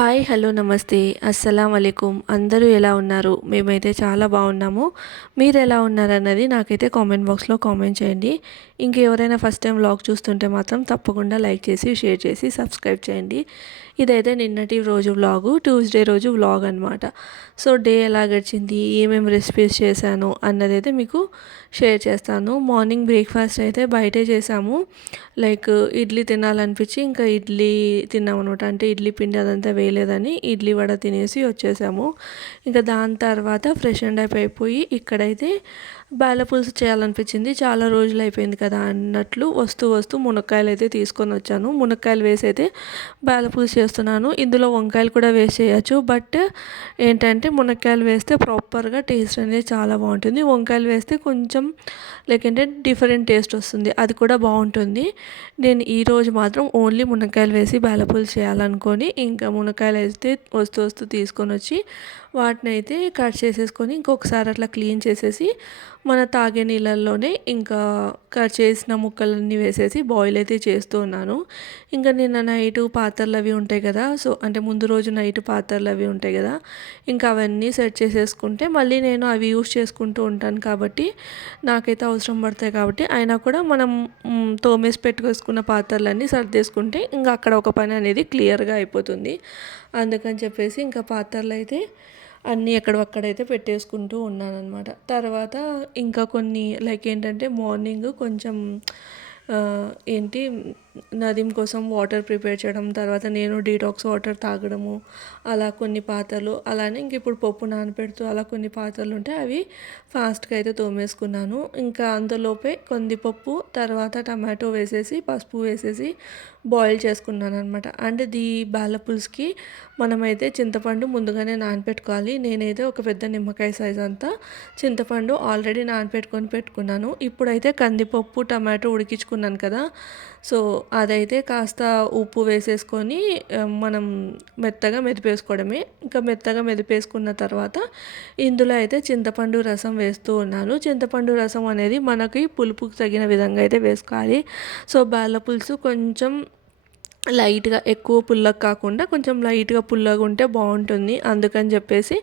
Hi hello నమస్తే. అస్సలం అలైకుం. అందరూ ఎలా ఉన్నారు? మేమైతే చాలా బాగున్నాము. మీరు ఎలా ఉన్నారన్నది నాకైతే కామెంట్ బాక్స్లో కామెంట్ చేయండి. ఇంకెవరైనా ఫస్ట్ టైం వ్లాగ్ చూస్తుంటే మాత్రం తప్పకుండా లైక్ చేసి షేర్ చేసి సబ్స్క్రైబ్ చేయండి. ఇదైతే నిన్నటి రోజు వ్లాగు ట్యూస్డే రోజు వ్లాగ్ అనమాట సో డే ఎలా గడిచింది ఏమేమి రెసిపీస్ చేశాను అన్నది అయితే మీకు షేర్ చేస్తాను. మార్నింగ్ బ్రేక్ఫాస్ట్ అయితే బయటే చేసాము లైక్ ఇడ్లీ తినాలనిపించి ఇంకా ఇడ్లీ తిన్నామన్నమాట. అంటే ఇడ్లీ పిండి అదంతా వేయలేదని ఇడ్లీ వడ తినేసి వచ్చేసాము. ఇంకా దాని తర్వాత ఫ్రెష్ అండ్ అప్ అయిపోయి ఇక్కడైతే బేల పులుసు చేయాలనిపించింది. చాలా రోజులు అయిపోయింది కదా అన్నట్లు వస్తూ వస్తూ మునక్కాయలు అయితే తీసుకొని వచ్చాను. మునక్కాయలు వేసి అయితే బేల పులుసు చేస్తున్నాను. ఇందులో వంకాయలు కూడా వేసేయచ్చు. చేయొచ్చు బట్ ఏంటంటే మునక్కాయలు వేస్తే ప్రాపర్గా టేస్ట్ అనేది చాలా బాగుంటుంది. వంకాయలు వేస్తే కొంచెం లేకంటే డిఫరెంట్ టేస్ట్ వస్తుంది. అది కూడా బాగుంటుంది. నేను ఈరోజు మాత్రం ఓన్లీ మునక్కాయలు వేసి బేలపూలు చేయాలనుకొని ఇంకా మునక్కాయలు వేస్తే వస్తూ వస్తూ తీసుకొని వచ్చి వాటిని అయితే కట్ చేసేసుకొని ఇంకొకసారి అట్లా క్లీన్ చేసేసి మన తాగే నీళ్ళల్లోనే ఇంకా కట్ చేసిన ముక్కలన్నీ వేసేసి బాయిల్ అయితే చేస్తూ ఉన్నాను. ఇంకా నిన్న నైట్ పాత్రలు అవి ఉంటాయి కదా సో అంటే ముందు రోజు నైట్ పాత్రలు అవి ఉంటాయి కదా ఇంకా అవన్నీ సెట్ చేసేసుకుంటే మళ్ళీ నేను అవి యూస్ చేసుకుంటూ ఉంటాను కాబట్టి నాకైతే అవసరం పడతాయి కాబట్టి అయినా కూడా మనం తోమేసి పెట్టుకొసుకున్న పాత్రలన్నీ సర్దేసుకుంటే ఇంకా అక్కడ ఒక పని అనేది క్లియర్గా అయిపోతుంది. అందుకని చెప్పేసి ఇంకా పాత్రలు అయితే అన్నీ ఎక్కడొక్కడైతే పెట్టేసుకుంటూ ఉన్నానమాట తర్వాత ఇంకా కొన్ని లైక్ ఏంటంటే మార్నింగ్ కొంచెం ఏంటి నదీం కోసం వాటర్ ప్రిపేర్ చేయడం తర్వాత నేను డీటాక్స్ వాటర్ తాగడము అలా కొన్ని పాత్రలు అలానే ఇంక ఇప్పుడు పప్పు నానపెడుతూ అలా కొన్ని పాత్రలు ఉంటే అవి ఫాస్ట్గా అయితే తోమేసుకున్నాను. ఇంకా అందులోపే కందిపప్పు తర్వాత టమాటో వేసేసి పసుపు వేసేసి బాయిల్ చేసుకున్నాను అనమాట అండ్ దీ బాల పులుసుకి మనమైతే చింతపండు ముందుగానే నానపెట్టుకోవాలి. నేనైతే ఒక పెద్ద నిమ్మకాయ సైజ్ అంతా చింతపండు ఆల్రెడీ నానపెట్టుకొని పెట్టుకున్నాను. ఇప్పుడైతే కందిపప్పు టమాటో ఉడికించుకున్నాను కదా. సో అదైతే కాస్త ఉప్పు వేసేసుకొని మనం మెత్తగా మెదిపేసుకోవడమే. ఇంకా మెత్తగా మెదిపేసుకున్న తర్వాత ఇందులో అయితే చింతపండు రసం వేస్తూ ఉన్నాను. చింతపండు రసం అనేది మనకి పులుపుకి తగిన విధంగా అయితే వేసుకోవాలి. సో బాల పులుసు కొంచెం లైట్గా ఎక్కువ పుల్లగా కాకుండా కొంచెం లైట్గా పుల్లగా ఉంటే బాగుంటుంది. అందుకని చెప్పేసి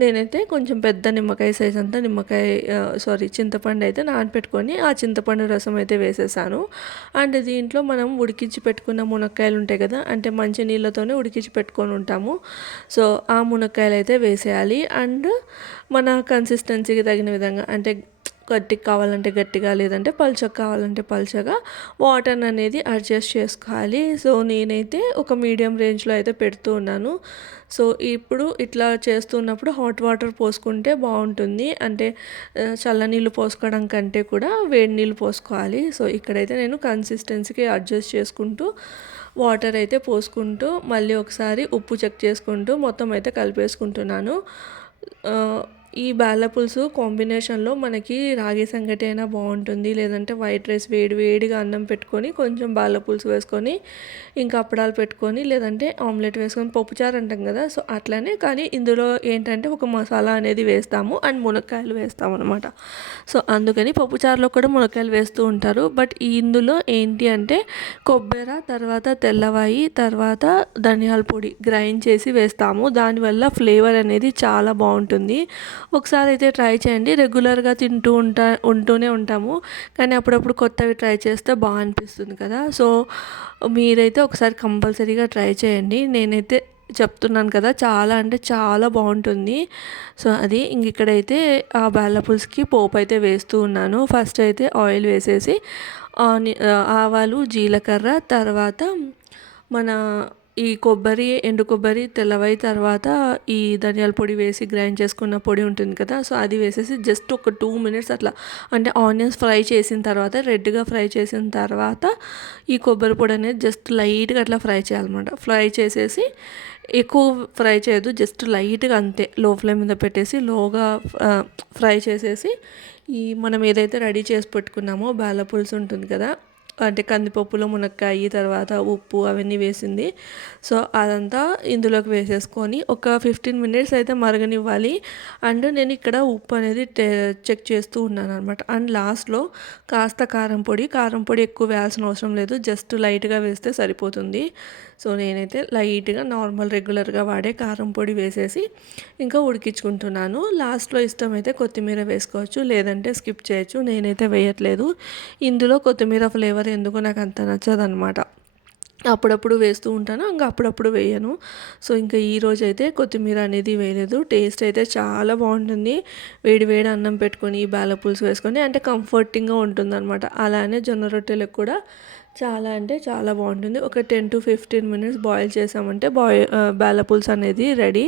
నేనైతే కొంచెం పెద్ద నిమ్మకాయ సైజ్ అంతా నిమ్మకాయ సారీ చింతపండు అయితే నానపెట్టుకొని ఆ చింతపండు రసం అయితే వేసేసాను. అండ్ దీంట్లో మనం ఉడికించి పెట్టుకున్న మునక్కాయలు ఉంటాయి కదా అంటే మంచి నీళ్ళతోనే ఉడికించి పెట్టుకొని ఉంటాము. సో ఆ మునక్కాయలు అయితే వేసేయాలి. అండ్ మన కన్సిస్టెన్సీకి తగిన విధంగా అంటే గట్టిగా కావాలంటే గట్టిగా లేదంటే పలుచగా కావాలంటే పలుచగా వాటర్ అనేది అడ్జస్ట్ చేసుకోవాలి. సో నేనైతే ఒక మీడియం రేంజ్లో అయితే పెడుతూ ఉన్నాను. సో ఇప్పుడు ఇట్లా చేస్తున్నప్పుడు హాట్ వాటర్ పోసుకుంటే బాగుంటుంది. అంటే చల్లనీళ్ళు పోసుకోవడం కంటే కూడా వేడి నీళ్ళు పోసుకోవాలి. సో ఇక్కడైతే నేను కన్సిస్టెన్సీకి అడ్జస్ట్ చేసుకుంటూ వాటర్ అయితే పోసుకుంటూ మళ్ళీ ఒకసారి ఉప్పు చెక్ చేసుకుంటూ మొత్తం అయితే కలిపేసుకుంటున్నాను. ఈ బాల పులుసు కాంబినేషన్లో మనకి రాగి సంగటి అయినా బాగుంటుంది. లేదంటే వైట్ రైస్ వేడి వేడిగా అన్నం పెట్టుకొని కొంచెం బాల పులుసు వేసుకొని ఇంకా అప్పడాలు పెట్టుకొని లేదంటే ఆమ్లెట్ వేసుకొని పప్పుచారు అంటాం కదా. సో అట్లనే కానీ ఇందులో ఏంటంటే ఒక మసాలా అనేది వేస్తాము అండ్ మునక్కాయలు వేస్తాము అనమాట సో అందుకని పప్పుచారులో కూడా మునక్కాయలు వేస్తూ ఉంటారు. బట్ ఇందులో ఏంటి అంటే కొబ్బరి తర్వాత తెల్లవాయి తర్వాత ధనియాల పొడి గ్రైండ్ చేసి వేస్తాము. దానివల్ల ఫ్లేవర్ అనేది చాలా బాగుంటుంది. ఒకసారి అయితే ట్రై చేయండి. రెగ్యులర్గా తింటూ ఉంటా ఉంటూనే ఉంటాము. కానీ అప్పుడప్పుడు కొత్తవి ట్రై చేస్తే బాగా అనిపిస్తుంది కదా. సో మీరైతే ఒకసారి కంపల్సరీగా ట్రై చేయండి. నేనైతే చెప్తున్నాను కదా చాలా అంటే చాలా బాగుంటుంది. సో అది ఇంక ఇక్కడైతే ఆ బెల్ల పులుసుకి పోపు అయితే వేస్తూ ఉన్నాను. ఫస్ట్ అయితే ఆయిల్ వేసేసి ఆని ఆవాలు జీలకర్ర తర్వాత మన ఈ కొబ్బరి ఎండు కొబ్బరి తెల్లవై తర్వాత ఈ ధనియాల పొడి వేసి గ్రైండ్ చేసుకున్న పొడి ఉంటుంది కదా సో అది వేసేసి జస్ట్ ఒక టూ మినిట్స్ అట్లా అంటే ఆనియన్స్ ఫ్రై చేసిన తర్వాత రెడ్గా ఫ్రై చేసిన తర్వాత ఈ కొబ్బరి పొడి అనేది జస్ట్ లైట్గా అట్లా ఫ్రై చేయాలన్నమాట. ఫ్రై చేసేసి ఎక్కువ ఫ్రై చేయదు జస్ట్ లైట్గా అంతే లో ఫ్లేమ్ మీద పెట్టేసి లోగా ఫ్రై చేసేసి ఈ మనం ఏదైతే రెడీ చేసి పెట్టుకున్నామో బాల పులుసు ఉంటుంది కదా అంటే కందిపప్పులో మునక్కాయ తర్వాత ఉప్పు అవన్నీ వేసింది. సో అదంతా ఇందులోకి వేసేసుకొని ఒక ఫిఫ్టీన్ మినిట్స్ అయితే మరగనివ్వాలి. అండ్ నేను ఇక్కడ ఉప్పు అనేది చెక్ చేస్తూ ఉన్నాను అనమాట అండ్ లాస్ట్లో కాస్త కారం పొడి కారం పొడి ఎక్కువ వేయాల్సిన అవసరం లేదు. జస్ట్ లైట్గా వేస్తే సరిపోతుంది. సో నేనైతే లైట్గా నార్మల్ రెగ్యులర్గా వాడే కారం పొడి వేసేసి ఇంకా ఉడికించుకుంటున్నాను. లాస్ట్లో ఇష్టమైతే కొత్తిమీర వేసుకోవచ్చు లేదంటే స్కిప్ చేయొచ్చు. నేనైతే వేయట్లేదు. ఇందులో కొత్తిమీర ఫ్లేవర్ ఎందుకు నాకు అంత నచ్చదనమాట అప్పుడప్పుడు వేస్తూ ఉంటాను ఇంకా అప్పుడప్పుడు వేయను. సో ఇంకా ఈరోజు అయితే కొత్తిమీర అనేది వేయలేదు. టేస్ట్ అయితే చాలా బాగుంటుంది. వేడి వేడి అన్నం పెట్టుకొని బాల పులుసు వేసుకొని అంటే కంఫర్టింగ్గా ఉంటుంది అనమాట అలానే జొన్న రొట్టెలకు కూడా చాలా అంటే చాలా బాగుంటుంది. ఒక ten to fifteen minutes boil చేసామంటే బాయి బేలపుల్స్ పులుసు అనేది రెడీ.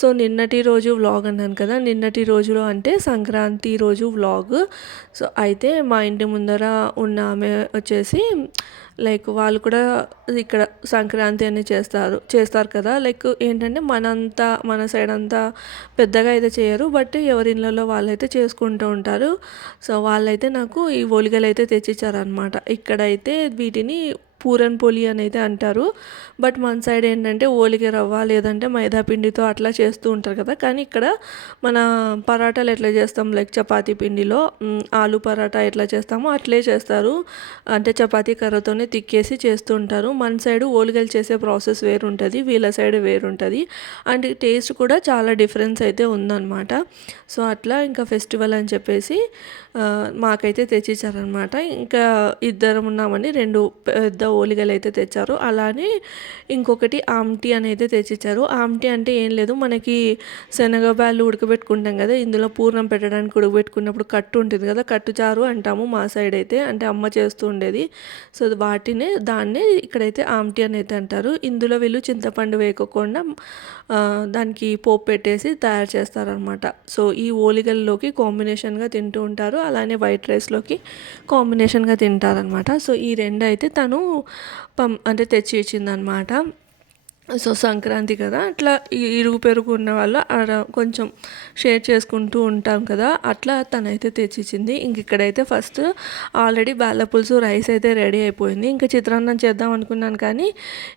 సో నిన్నటి రోజు వ్లాగ్ అన్నాను కదా నిన్నటి రోజులో అంటే సంక్రాంతి రోజు వ్లాగ్. సో అయితే మా ఇంటి ముందర ఉన్న ఆమె వచ్చేసి లైక్ వాళ్ళు కూడా ఇక్కడ సంక్రాంతి అని చేస్తారు చేస్తారు కదా. లైక్ ఏంటంటే మనంతా మన సైడ్ అంతా పెద్దగా అయితే చేయరు బట్ ఎవరి ఇళ్ళలో వాళ్ళైతే చేసుకుంటూ ఉంటారు. సో వాళ్ళైతే నాకు ఈ ఒలిగలు అయితే తెచ్చిచ్చారనమాట ఇక్కడైతే వీటిని పూరన్ పోలి అని అయితే అంటారు. బట్ మన సైడ్ ఏంటంటే ఓలిగ రవ్వ లేదంటే మైదా పిండితో అట్లా చేస్తూ ఉంటారు కదా. కానీ ఇక్కడ మన పరాటాలు ఎట్లా చేస్తాం? లైక్ చపాతీ పిండిలో ఆలు పరాటా ఎట్లా చేస్తామో అట్లే చేస్తారు. అంటే చపాతీ కర్రతోనే తిక్కేసి చేస్తూ ఉంటారు. మన సైడ్ ఓలిగలు చేసే ప్రాసెస్ వేరుంటుంది. వీళ్ళ సైడ్ వేరుంటుంది. అండ్ టేస్ట్ కూడా చాలా డిఫరెన్స్ అయితే ఉందన్నమాట. సో అట్లా ఇంకా ఫెస్టివల్ అని చెప్పేసి మాకైతే తెచ్చిచ్చారనమాట ఇంకా ఇద్దరం ఉన్నామని రెండు పెద్ద ఓలిగలు అయితే తెచ్చారు. అలానే ఇంకొకటి ఆమ్టీ అనేది తెచ్చిచ్చారు. ఆమ్టీ అంటే ఏం లేదు మనకి శనగబాళ్ళు ఉడకబెట్టుకుంటాం కదా ఇందులో పూర్ణం పెట్టడానికి ఉడకబెట్టుకున్నప్పుడు కట్టు ఉంటుంది కదా కట్టు చారు అంటాము మా సైడ్ అయితే అంటే అమ్మ చేస్తూ ఉండేది. సో వాటినే దాన్నే ఇక్కడైతే ఆమ్టీ అనేది అంటారు. ఇందులో వీళ్ళు చింతపండు వేయకుండా దానికి పోపు పెట్టేసి తయారు చేస్తారనమాట సో ఈ ఓలిగల్లోకి కాంబినేషన్గా తింటూ ఉంటారు. అలానే వైట్ రైస్లోకి కాంబినేషన్గా తింటారనమాట సో ఈ రెండు అయితే తను పం అంటే తెచ్చి ఇచ్చిందనమాట సో సంక్రాంతి కదా అట్లా ఇరుగు పెరుగు ఉన్న వాళ్ళు ఆడ కొంచెం షేర్ చేసుకుంటూ ఉంటాం కదా అట్లా తనైతే తెచ్చిచ్చింది ఇంక ఇక్కడైతే ఫస్ట్ ఆల్రెడీ బాల పులుసు రైస్ అయితే రెడీ అయిపోయింది. ఇంకా చిత్రాన్నం చేద్దాం అనుకున్నాను కానీ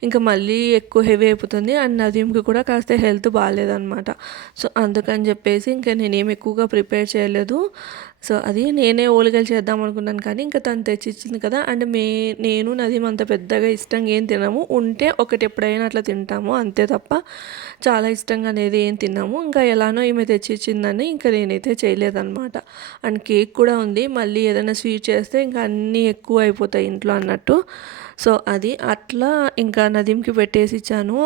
ఇంకా మళ్ళీ ఎక్కువ హెవీ అయిపోతుంది. అండ్ నదీంకి కూడా కాస్త హెల్త్ బాగాలేదనమాట సో అందుకని చెప్పేసి ఇంకా నేనేం ఎక్కువగా ప్రిపేర్ చేయలేదు. సో అది నేనే ఓలిగలు చేద్దాం అనుకున్నాను కానీ ఇంకా తను తెచ్చిచ్చింది కదా. అండ్ మే నేను నదీం అంత పెద్దగా ఇష్టంగా ఏం తినము. ఉంటే ఒకటి ఎప్పుడైనా అట్లా తింటాము. అంతే తప్ప చాలా ఇష్టంగా అనేది ఏం తిన్నాము ఇంకా ఎలానో ఈమె తెచ్చిచ్చిందని ఇంకా నేనైతే చేయలేదన్నమాట. అండ్ కేక్ కూడా ఉంది. మళ్ళీ ఏదైనా స్వీట్ చేస్తే ఇంకా అన్నీ ఎక్కువ అయిపోతాయి ఇంట్లో అన్నట్టు. సో అది అట్లా ఇంకా నదీంకి పెట్టేసి ఇచ్చాను.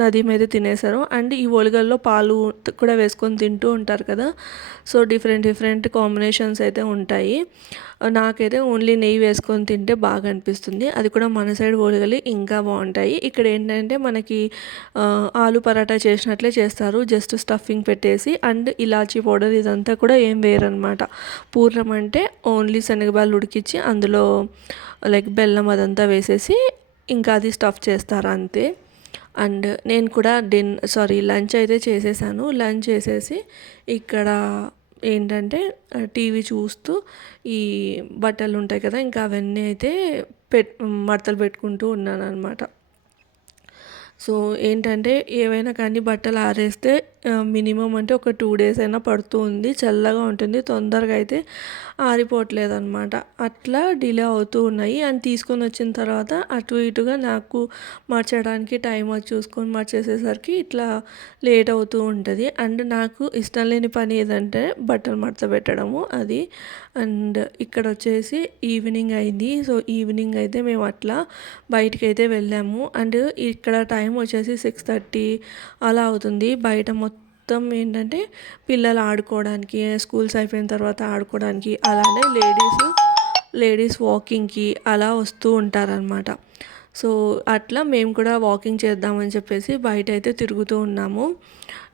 నదీం అయితే తినేశారు. అండ్ ఈ ఒలిగల్లో పాలు కూడా వేసుకొని తింటూ ఉంటారు కదా. సో డిఫరెంట్ డిఫరెంట్ కాంబినేషన్స్ అయితే ఉంటాయి. నాకైతే ఓన్లీ నెయ్యి వేసుకొని తింటే బాగా అనిపిస్తుంది. అది కూడా మన సైడ్ ఓలిగలు ఇంకా బాగుంటాయి. ఇక్కడ ఏంటంటే మనకి ఆలు పరాటా చేసినట్లే చేస్తారు. జస్ట్ స్టఫింగ్ పెట్టేసి అండ్ ఇలాచీ పౌడర్ ఇదంతా కూడా ఏం వేరనమాట పూర్ణం అంటే ఓన్లీ శనగబాలు ఉడికించి అందులో లైక్ బెల్లం అదంతా వేసేసి ఇంకా అది స్టఫ్ చేస్తారు అంతే. అండ్ నేను కూడా డిన్ సారీ లంచ్ అయితే చేసేసాను. లంచ్ చేసేసి ఇక్కడ ఏంటంటే టీవీ చూస్తూ ఈ బట్టలు ఉంటాయి కదా ఇంకా అవన్నీ అయితే పెట్ మడతలు పెట్టుకుంటూ ఉన్నాను అనమాట సో ఏంటంటే ఏవైనా కానీ బట్టలు ఆరేస్తే మినిమం అంటే ఒక టూ డేస్ అయినా పడుతూ ఉంది చల్లగా ఉంటుంది తొందరగా అయితే ఆరిపోవట్లేదు అనమాట అట్లా డిలే అవుతూ ఉన్నాయి. అండ్ తీసుకొని వచ్చిన తర్వాత అటు ఇటుగా నాకు మార్చడానికి టైం వచ్చి చూసుకొని మార్చేసేసరికి ఇట్లా లేట్ అవుతూ ఉంటుంది. అండ్ నాకు ఇష్టం లేని పని ఏదంటే బట్టలు మడత పెట్టడము. అది అండ్ ఇక్కడ వచ్చేసి ఈవినింగ్ అయింది. సో ఈవినింగ్ అయితే మేము అట్లా బయటికి అయితే వెళ్ళాము. అండ్ ఇక్కడ టైం వచ్చేసి సిక్స్ థర్టీ అలా అవుతుంది. బయట మొత్తం మొత్తం ఏంటంటే పిల్లలు ఆడుకోవడానికి స్కూల్స్ అయిపోయిన తర్వాత ఆడుకోవడానికి అలానే లేడీస్ లేడీస్ వాకింగ్కి అలా వస్తూ ఉంటారనమాట సో అట్లా మేము కూడా వాకింగ్ చేద్దామని చెప్పేసి బయట అయితే తిరుగుతూ ఉన్నాము.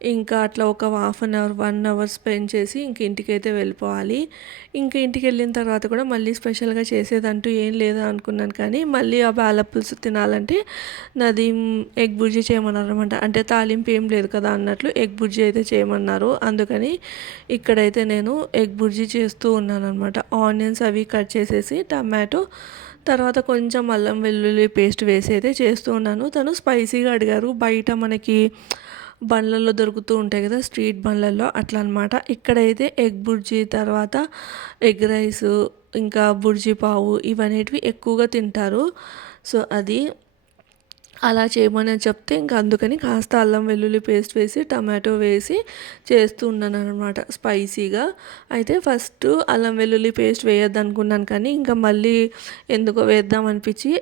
ఇంకా అట్లా ఒక half an hour one hour spend చేసి ఇంక ఇంటికైతే వెళ్ళిపోవాలి. ఇంకా ఇంటికి వెళ్ళిన తర్వాత కూడా మళ్ళీ స్పెషల్గా చేసేదంటూ ఏం లేదా అనుకున్నాను కానీ మళ్ళీ ఆ బాల పులుసు తినాలంటే నాది ఎగ్ బుర్జీ చేయమన్నారనమాట అంటే తాలింపు ఏం లేదు కదా అన్నట్లు ఎగ్ బుర్జీ అయితే చేయమన్నారు. అందుకని ఇక్కడైతే నేను ఎగ్ బుర్జీ చేస్తూ ఉన్నాను అనమాట ఆనియన్స్ అవి కట్ చేసేసి టమాటో తర్వాత కొంచెం అల్లం వెల్లుల్లి పేస్ట్ వేసి అయితే చేస్తూ ఉన్నాను. తను స్పైసీగా అడిగారు. బయట మనకి బండ్లలో దొరుకుతూ ఉంటాయి కదా స్ట్రీట్ బండ్లలో అట్లా అనమాట ఇక్కడైతే ఎగ్ బుర్జీ తర్వాత ఎగ్ రైస్ ఇంకా బుర్జీ పావు ఇవనేటివి ఎక్కువగా తింటారు. సో అది అలా చేయమని చెప్తే ఇంకా అందుకని కాస్త అల్లం వెల్లుల్లి పేస్ట్ వేసి టమాటో వేసి చేస్తూ ఉన్నాను అనమాట స్పైసీగా. అయితే ఫస్ట్ అల్లం వెల్లుల్లి పేస్ట్ వేయద్దు అనుకున్నాను కానీ ఇంకా మళ్ళీ ఎందుకో వేద్దాం అనిపించి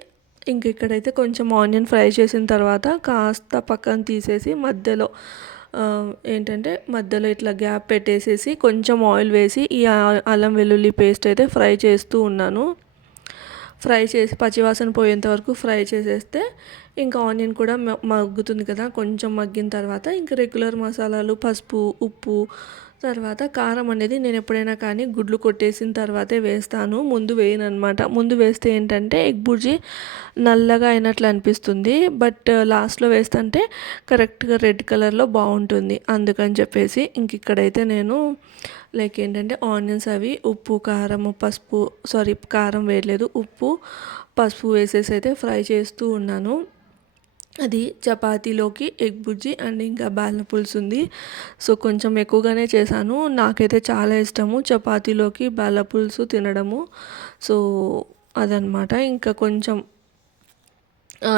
ఇంక ఇక్కడైతే కొంచెం ఆనియన్ ఫ్రై చేసిన తర్వాత కాస్త పక్కన తీసేసి మధ్యలో ఏంటంటే మధ్యలో ఇట్లా గ్యాప్ పెట్టేసేసి కొంచెం ఆయిల్ వేసి ఈ అల్లం వెల్లుల్లి పేస్ట్ అయితే ఫ్రై చేస్తూ ఉన్నాను. ఫ్రై చేసి పచ్చివాసన పోయేంత వరకు ఫ్రై చేసేస్తే ఇంకా ఆనియన్ కూడా మగ్గుతుంది కదా కొంచెం మగ్గిన తర్వాత ఇంకా రెగ్యులర్ మసాలాలు పసుపు ఉప్పు తర్వాత కారం అనేది నేను ఎప్పుడైనా కానీ గుడ్లు కొట్టేసిన తర్వాతే వేస్తాను. ముందు వేయను అనమాట ముందు వేస్తే ఏంటంటే ఎగ్ బుర్జీ నల్లగా అయినట్లు అనిపిస్తుంది. బట్ లాస్ట్లో వేస్తుంటే కరెక్ట్గా రెడ్ కలర్లో బాగుంటుంది. అందుకని చెప్పేసి ఇంక ఇక్కడైతే నేను లైక్ ఏంటంటే ఆనియన్స్ అవి ఉప్పు కారం పసుపు సారీ కారం వేయలేదు ఉప్పు పసుపు వేసేసి అయితే ఫ్రై చేస్తూ ఉన్నాను. అది చపాతీలోకి ఎగ్ బుజ్జి అండ్ ఇంకా బాల పులుసు ఉంది. సో కొంచెం ఎక్కువగానే చేశాను. నాకైతే చాలా ఇష్టము చపాతీలోకి బాల పులుసు తినడము. సో అదనమాట ఇంకా కొంచెం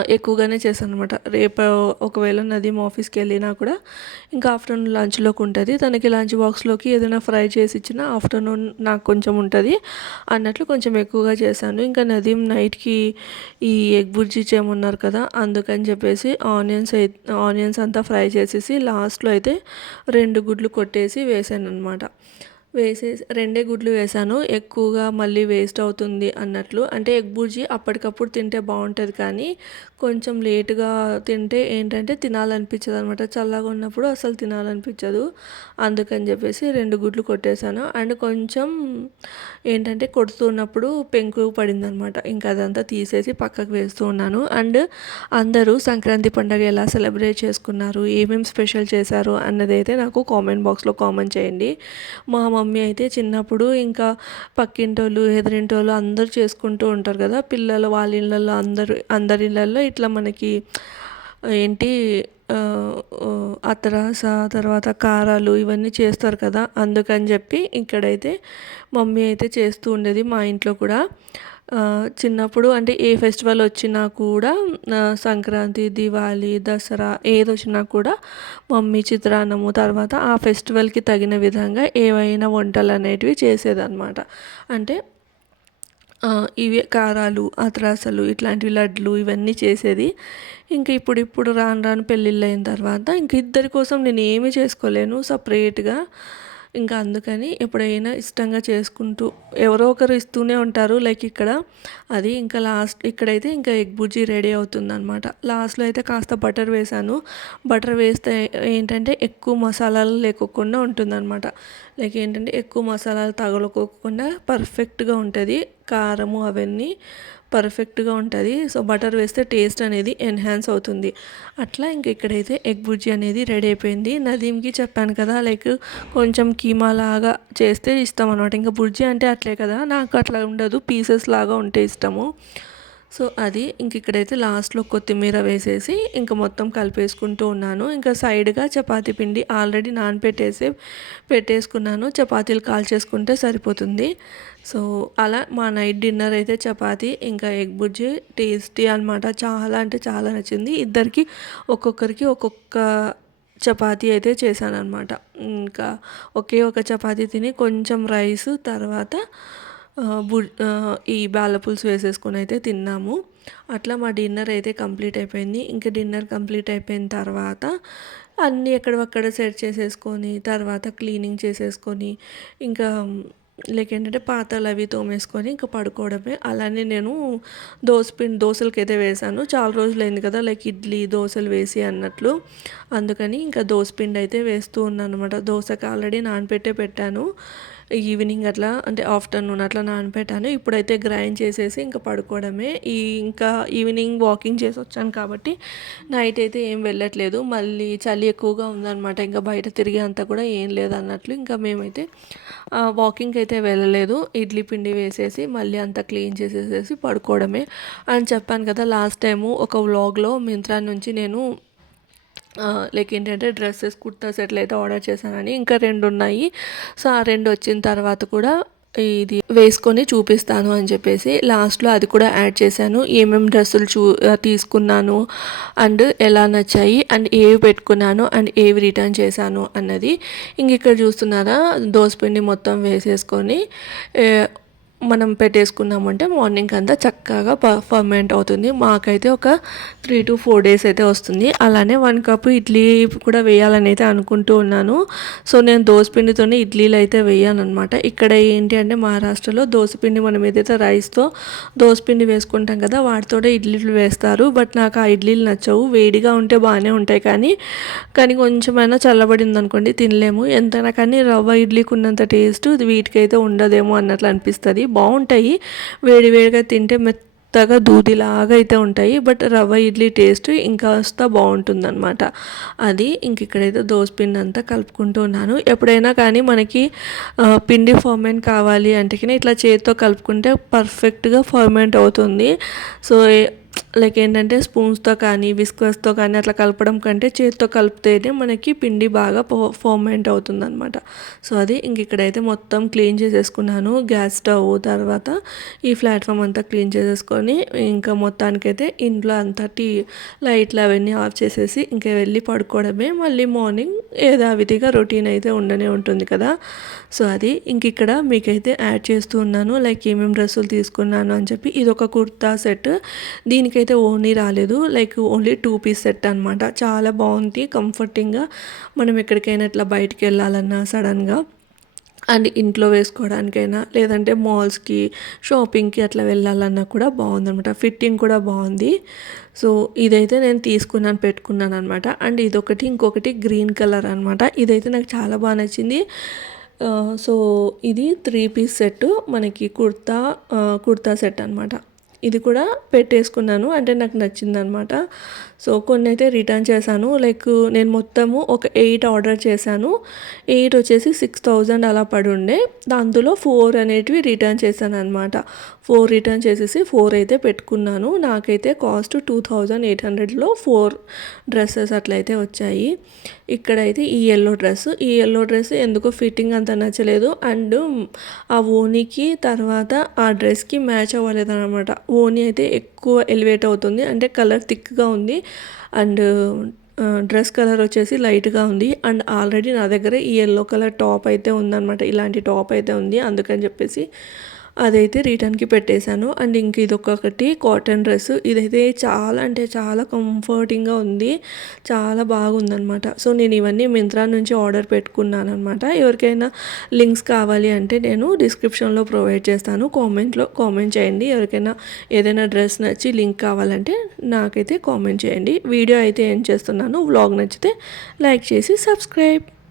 ఎక్కువగానే చేశాను అనమాట రేపు ఒకవేళ నదీం ఆఫీస్కి వెళ్ళినా కూడా ఇంకా ఆఫ్టర్నూన్ లంచ్లోకి ఉంటుంది. తనకి లంచ్ బాక్స్లోకి ఏదైనా ఫ్రై చేసి ఇచ్చినా ఆఫ్టర్నూన్ నాకు కొంచెం ఉంటుంది. అన్నట్లు కొంచెం ఎక్కువగా చేశాను. ఇంకా నదీం నైట్కి ఈ ఎగ్ బుర్జీ చేయమన్నారు కదా అందుకని చెప్పేసి ఆనియన్స్ ఆనియన్స్ అంతా ఫ్రై చేసేసి లాస్ట్లో అయితే రెండు గుడ్లు కొట్టేసి వేసాను అనమాట వేసేసి రెండే గుడ్లు వేసాను. ఎక్కువగా మళ్ళీ వేస్ట్ అవుతుంది అన్నట్లు. అంటే ఎగ్ బుర్జీ అప్పటికప్పుడు తింటే బాగుంటుంది కానీ కొంచెం లేటుగా తింటే ఏంటంటే తినాలనిపించదు అనమాట చల్లగా ఉన్నప్పుడు అసలు తినాలనిపించదు. అందుకని చెప్పేసి రెండు గుడ్లు కొట్టేశాను. అండ్ కొంచెం ఏంటంటే కొడుతున్నప్పుడు పెంకు పడింది అనమాట ఇంకా అదంతా తీసేసి పక్కకు వేస్తూ ఉన్నాను. అండ్ అందరూ సంక్రాంతి పండుగ ఎలా సెలబ్రేట్ చేసుకున్నారు? ఏమేమి స్పెషల్ చేశారు? అన్నది అయితే నాకు కామెంట్ బాక్స్లో కామెంట్ చేయండి. మా మమ్మీ అయితే చిన్నప్పుడు ఇంకా పక్కింటోళ్ళు ఎదిరింటోళ్ళు అందరూ చేసుకుంటూ ఉంటారు కదా. పిల్లలు వాళ్ళ ఇళ్ళల్లో అందరూ అందరి ఇళ్ళల్లో ఇట్లా మనకి ఏంటి అతరాస తర్వాత కారాలు ఇవన్నీ చేస్తారు కదా. అందుకని చెప్పి ఇక్కడైతే మమ్మీ అయితే చేస్తూ ఉండేది మా ఇంట్లో కూడా. చిన్నప్పుడు అంటే ఏ ఫెస్టివల్ వచ్చినా కూడా సంక్రాంతి దివాళీ దసరా ఏది వచ్చినా కూడా మమ్మీ చిత్రాన్నము తర్వాత ఆ ఫెస్టివల్కి తగిన విధంగా ఏవైనా వంటలు అనేటివి చేసేదన్నమాట. అంటే ఇవి కారాలు అత్రాసలు ఇట్లాంటివి లడ్లు ఇవన్నీ చేసేది. ఇంకా ఇప్పుడు ఇప్పుడు రాను రాను పెళ్ళిళ్ళు అయిన తర్వాత ఇంక ఇద్దరి కోసం నేను ఏమీ చేసుకోలేను. సపరేట్గా ఇంకా అందుకని ఎప్పుడైనా ఇష్టంగా చేసుకుంటూ ఎవరో ఒకరు ఇస్తూనే ఉంటారు. లైక్ ఇక్కడ అది ఇంకా లాస్ట్ ఇక్కడైతే ఇంకా ఎగ్ బుజ్జీ రెడీ అవుతుందన్నమాట. లాస్ట్లో అయితే కాస్త బటర్ వేసాను బటర్ వేస్తే ఏంటంటే ఎక్కువ మసాలాలు లేకోకుండా ఉంటుందన్నమాట. లైక్ ఏంటంటే ఎక్కువ మసాలాలు తగలకోకుండా పర్ఫెక్ట్గా ఉంటుంది. కారము అవన్నీ పర్ఫెక్ట్గా ఉంటుంది. సో బటర్ వేస్తే టేస్ట్ అనేది ఎన్హాన్స్ అవుతుంది. అట్లా ఇంక ఇక్కడైతే ఎగ్ బుజ్జి అనేది రెడీ అయిపోయింది. నదీమ్కి చెప్పాను కదా లైక్ కొంచెం కీమా లాగా చేస్తే ఇష్టం అనమాట ఇంకా బుజ్జి అంటే అట్లే కదా నాకు అట్లా ఉండదు. పీసెస్ లాగా ఉంటే ఇష్టము. సో అది ఇంక ఇక్కడైతే లాస్ట్లో కొత్తిమీర వేసేసి ఇంకా మొత్తం కలిపేసుకుంటూ ఉన్నాను. ఇంకా సైడ్గా చపాతీ పిండి ఆల్రెడీ నానపెట్టేసి పెట్టేసుకున్నాను. చపాతీలు కాల్చేసుకుంటే సరిపోతుంది. సో అలా మా నైట్ డిన్నర్ అయితే చపాతి ఇంకా ఎగ్ బుజ్జి టేస్టీ అనమాట చాలా అంటే చాలా నచ్చింది. ఇద్దరికి ఒక్కొక్కరికి ఒక్కొక్క చపాతీ అయితే చేశాను అనమాట ఇంకా ఒకే ఒక చపాతీ తిని కొంచెం రైస్ తర్వాత ఈ బాల పులుసు వేసేసుకొని అయితే తిన్నాము. అట్లా మా డిన్నర్ అయితే కంప్లీట్ అయిపోయింది. ఇంకా డిన్నర్ కంప్లీట్ అయిపోయిన తర్వాత అన్నీ ఎక్కడవక్కడ సెట్ చేసేసుకొని తర్వాత క్లీనింగ్ చేసేసుకొని ఇంకా లైక్ ఏంటంటే పాత్రలు అవి తోమేసుకొని ఇంకా పడుకోవడమే. అలానే నేను దోశ పిండి దోశలకి అయితే వేసాను చాలా రోజులు అయింది కదా లైక్ ఇడ్లీ దోశలు వేసి అన్నట్లు. అందుకని ఇంకా దోశ పిండి అయితే వేస్తూ ఉన్నాను అనమాట దోశకు ఆల్రెడీ నానపెట్టే పెట్టాను. ఈవినింగ్ అట్లా అంటే ఆఫ్టర్నూన్ అట్లా నానబెట్టాను. ఇప్పుడైతే గ్రైండ్ చేసేసి ఇంకా పడుకోవడమే. ఈ ఇంకా ఈవినింగ్ వాకింగ్ చేసి వచ్చాను కాబట్టి నైట్ అయితే ఏం వెళ్ళట్లేదు. మళ్ళీ చలి ఎక్కువగా ఉందన్నమాట. ఇంకా బయట తిరిగే అంత కూడా ఏం లేదు అన్నట్లు ఇంకా మేమైతే వాకింగ్కి అయితే వెళ్ళలేదు. ఇడ్లీ పిండి వేసేసి మళ్ళీ అంతా క్లీన్ చేసేసేసి పడుకోవడమే అని చెప్పాను కదా లాస్ట్ టైము ఒక వ్లాగ్లో మింత్రా నుంచి నేను లైక్ ఏంటంటే డ్రెస్సెస్ కుర్తాస్ ఎట్లయితే ఆర్డర్ చేశానని ఇంకా రెండు ఉన్నాయి. సో ఆ రెండు వచ్చిన తర్వాత కూడా ఇది వేసుకొని చూపిస్తాను అని చెప్పేసి లాస్ట్లో అది కూడా యాడ్ చేశాను. ఏమేమి డ్రెస్సులు చూ తీసుకున్నాను అండ్ ఎలా నచ్చాయి అండ్ ఏవి పెట్టుకున్నాను అండ్ ఏవి రిటర్న్ చేశాను అన్నది. ఇంక ఇక్కడ చూస్తున్నారా దోసపిండి మొత్తం వేసేసుకొని మనం పెట్టేసుకున్నామంటే మార్నింగ్ అంతా చక్కగా పర్ఫర్మెంట్ అవుతుంది. మాకైతే ఒక త్రీ టు ఫోర్ డేస్ అయితే వస్తుంది. అలానే వన్ కప్ ఇడ్లీ కూడా వేయాలని అయితే అనుకుంటూ ఉన్నాను. సో నేను దోసపిండితోనే ఇడ్లీలు అయితే వేయాలన్నమాట. ఇక్కడ ఏంటి అంటే మహారాష్ట్రలో దోసపిండి మనం ఏదైతే రైస్తో దోసపిండి వేసుకుంటాం కదా వాటితోనే ఇడ్లీలు వేస్తారు. బట్ నాకు ఆ ఇడ్లీలు నచ్చవు. వేడిగా ఉంటే బాగానే ఉంటాయి కానీ కానీ కొంచెమైనా చల్లబడింది అనుకోండి తినలేము. ఎంతైనా కానీ రవ్వ ఇడ్లీకి ఉన్నంత టేస్ట్ వీటికైతే ఉండదేమో అన్నట్లు అనిపిస్తుంది. బాగుంటాయి. వేడి వేడిగా తింటే మెత్తగా దూదిలాగా అయితే ఉంటాయి. బట్ రవ్వ ఇడ్లీ టేస్ట్ ఇంకాస్త బాగుంటుందన్నమాట. అది ఇంక ఇక్కడైతే పిండి అంతా కలుపుకుంటూ ఉన్నాను. ఎప్పుడైనా కానీ మనకి పిండి ఫర్మెంట్ కావాలి అంటే ఇట్లా చేతితో కలుపుకుంటే పర్ఫెక్ట్గా ఫర్మెంట్ అవుతుంది. సో లైక్ ఏంటంటే స్పూన్స్తో కానీ విస్కస్తో కానీ అట్లా కలపడం కంటే చేతితో కలిపితేనే మనకి పిండి బాగా ఫోమెంట్ అవుతుంది అనమాట సో అది ఇంక ఇక్కడైతే మొత్తం క్లీన్ చేసేసుకున్నాను. గ్యాస్ స్టవ్ తర్వాత ఈ ప్లాట్ఫామ్ అంతా క్లీన్ చేసేసుకొని ఇంకా మొత్తానికైతే ఇంట్లో అంతా టీ లైట్లు అవన్నీ ఆఫ్ చేసేసి ఇంకా వెళ్ళి పడుకోవడమే. మళ్ళీ మార్నింగ్ యథావిధిగా రొటీన్ అయితే ఉండనే ఉంటుంది కదా. సో అది ఇంక ఇక్కడ మీకైతే యాడ్ చేస్తూ ఉన్నాను. లైక్ ఏమేమి డ్రెస్సులు తీసుకున్నాను అని చెప్పి ఇది ఒక కుర్తా సెట్. దీనికి అయితే ఓన్లీ రాలేదు. Like only two piece set అనమాట చాలా బాగుంది. కంఫర్టింగ్గా మనం ఎక్కడికైనా ఇట్లా బయటికి వెళ్ళాలన్నా సడన్గా. అండ్ ఇంట్లో వేసుకోవడానికైనా లేదంటే మాల్స్కి షాపింగ్కి అట్లా వెళ్ళాలన్నా కూడా బాగుందనమాట ఫిట్టింగ్ కూడా బాగుంది. సో ఇదైతే నేను తీసుకున్నాను పెట్టుకున్నాను అనమాట అండ్ ఇదొకటి ఇంకొకటి గ్రీన్ కలర్ అనమాట ఇదైతే నాకు చాలా బాగా నచ్చింది. సో ఇది త్రీ పీస్ సెట్ మనకి కుర్తా కుర్తా సెట్ అనమాట ఇది కూడా పెట్టేసుకున్నాను. అంటే నాకు నచ్చిందనమాట సో కొన్ని అయితే రిటర్న్ చేశాను. లైక్ నేను మొత్తము ఒక ఎయిట్ ఆర్డర్ చేశాను. ఎయిట్ వచ్చేసి సిక్స్ థౌజండ్ అలా పడి ఉండే అందులో ఫోర్ అనేటివి రిటర్న్ చేశాను అనమాట ఫోర్ రిటర్న్ చేసేసి ఫోర్ అయితే పెట్టుకున్నాను. నాకైతే కాస్ట్ టూ థౌజండ్ ఎయిట్ హండ్రెడ్లో ఫోర్ డ్రెస్సెస్ అట్లయితే వచ్చాయి. ఇక్కడైతే ఈ ఎల్లో డ్రెస్ ఈ ఎల్లో డ్రెస్ ఎందుకో ఫిట్టింగ్ అంత నచ్చలేదు. అండ్ ఆ ఓనీకి తర్వాత ఆ డ్రెస్కి మ్యాచ్ అవ్వలేదు అనమాట ఓనీ అయితే ఎక్కువ ఎలివేట్ అవుతుంది. అంటే కలర్ థిక్గా ఉంది. అండ్ డ్రెస్ కలర్ వచ్చేసి లైట్గా ఉంది. అండ్ ఆల్రెడీ నా దగ్గర ఈ ఎల్లో కలర్ టాప్ అయితే ఉందన్నమాట. ఇలాంటి టాప్ అయితే ఉంది. అందుకని చెప్పేసి అదైతే రిటర్న్కి పెట్టేశాను. అండ్ ఇంక ఇదొకటి కాటన్ డ్రెస్. ఇదైతే చాలా అంటే చాలా కంఫర్టింగ్గా ఉంది. చాలా బాగుందనమాట సో నేను ఇవన్నీ మింత్రా నుంచి ఆర్డర్ పెట్టుకున్నాను అనమాట ఎవరికైనా లింక్స్ కావాలి అంటే నేను డిస్క్రిప్షన్లో ప్రొవైడ్ చేస్తాను. కామెంట్లో కామెంట్ చేయండి. ఎవరికైనా ఏదైనా డ్రెస్ నచ్చి లింక్ కావాలంటే నాకైతే కామెంట్ చేయండి. వీడియో అయితే ఏం చేస్తున్నాను? వ్లాగ్ నచ్చితే లైక్ చేసి సబ్స్క్రైబ్.